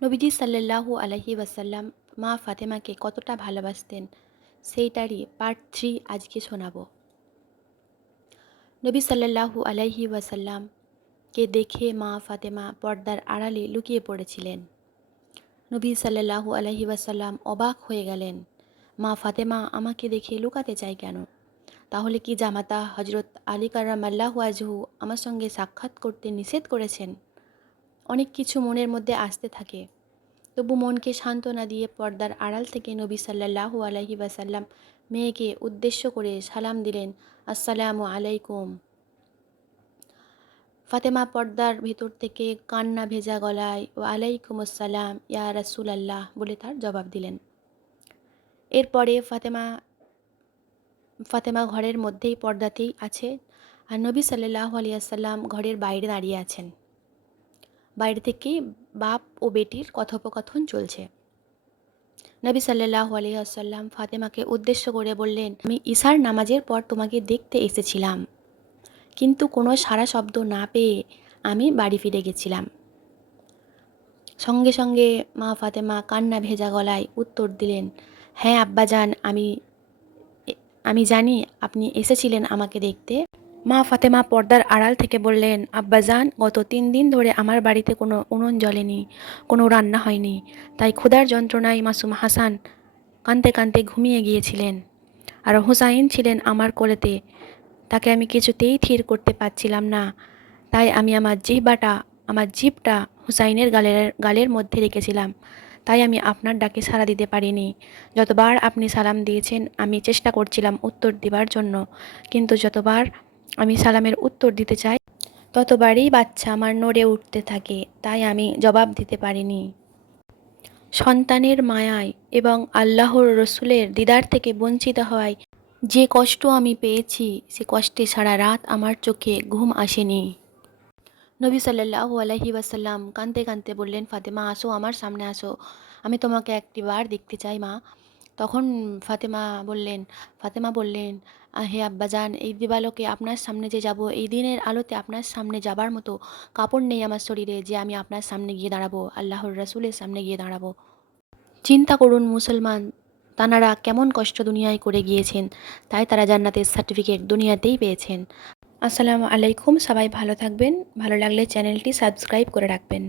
নবীজি সাল্লাল্লাহু আলাইহি ওয়াসাল্লাম মা ফাতেমাকে কতটা ভালোবাসতেন সেইটারই পার্ট 3 আজকে শোনাবো। নবী সাল্লাল্লাহু আলাইহি ওয়াসাল্লামকে দেখে মা ফাতেমা পর্দার আড়ালে লুকিয়ে পড়েছিলেন। নবী সাল্লাল্লাহু আলাইহি ওয়াসাল্লাম অবাক হয়ে গেলেন, মা ফাতেমা আমাকে দেখে লুকাতে চায় কেন? তাহলে কি জামাতা হজরত আলী কার্রামাল্লাহু ওয়াজহু আমার সঙ্গে সাক্ষাৎ করতে নিষেধ করেছেন? অনেক কিছু মনের মধ্যে আসতে থাকে। তবু মনকে সান্ত্বনা দিয়ে পর্দার আড়াল থেকে নবী সাল্লাল্লাহু আলাইহি ওয়াসাল্লাম মেয়েকে উদ্দেশ্য করে সালাম দিলেন, আসসালামু আলাইকুম। ফাতেমা পর্দার ভিতর থেকে কান্না ভেজা গলায় ও আলাইকুম আসসালাম ইয়া রাসূলাল্লাহ বলে তার জবাব দিলেন। এরপরে ফাতেমা ফাতেমা ঘরের মধ্যেই পর্দাতেই আছে, আর নবী সাল্লাল্লাহু আলাইহি ওয়াসাল্লাম ঘরের বাইরে দাঁড়িয়ে আছেন। বাইরে থেকেই বাপ ও বেটির কথোপকথন চলছে। নবী সাল্লাল্লাহু আলাইহি ওয়াসাল্লাম ফাতেমাকে উদ্দেশ্য করে বললেন, আমি ইশার নামাজের পর তোমাকে দেখতে এসেছিলাম, কিন্তু কোনো সাড়া শব্দ না পেয়ে আমি বাড়ি ফিরে গেছিলাম। সঙ্গে সঙ্গে মা ফাতেমা কান্না ভেজা গলায় উত্তর দিলেন, হ্যাঁ আব্বাজান, আমি জানি আপনি এসেছিলেন আমাকে দেখতে। মা ফাতেমা পর্দার আড়াল থেকে বললেন, আব্বাজান, গত 3 দিন ধরে আমার বাড়িতে কোনো উনুন জ্বলেনি, কোনো রান্না হয়নি, তাই ক্ষুধার যন্ত্রণায় মাসুম হাসান কাঁদতে কাঁদতে ঘুমিয়ে গিয়েছিলেন, আর হুসাইন ছিলেন আমার কোলেতে। তাকে আমি কিছুতেই থির করতে পারছিলাম না, তাই আমি আমার জিভটা হুসাইনের গালের মধ্যে রেখেছিলাম। তাই আমি আপনার ডাকে সাড়া দিতে পারিনি। যতবার আপনি সালাম দিয়েছেন আমি চেষ্টা করছিলাম উত্তর দেবার জন্য, কিন্তু যতবার আমি সালামের উত্তর দিতে চাই ততবারই বাচ্চা আমার নড়ে উঠতে থাকে, তাই আমি জবাব দিতে পারিনি। সন্তানের মায়ায় এবং আল্লাহর রসুলের দিদার থেকে বঞ্চিত হওয়ায় যে কষ্ট আমি পেয়েছি, সে কষ্টে সারা রাত আমার চোখে ঘুম আসেনি। নবী সাল্লাল্লাহু আলাইহি ওয়াসাল্লাম কাঁদতে কাঁদতে বললেন, ফাতেমা আসো, আমার সামনে আসো, আমি তোমাকে একটিবার দেখতে চাই মা। তখন ফাতেমা বললেন, হে আব্বাজান, এই দিবালোকে আপনার সামনে যে যাব, এই দিনের আলোতে আপনার সামনে যাবার মতো কাপড় নেই আমার শরীরে যে আমি আপনার সামনে গিয়ে দাঁড়াবো, আল্লাহর রাসূলের সামনে গিয়ে দাঁড়াবো। চিন্তা করুন মুসলমান, তানারা কেমন কষ্ট দুনিয়ায় করে গিয়েছেন, তাই তারা জান্নাতের সার্টিফিকেট দুনিয়াতেই পেয়েছেন। আসসালামু আলাইকুম, সবাই ভালো থাকবেন। ভালো লাগলে চ্যানেলটি সাবস্ক্রাইব করে রাখবেন।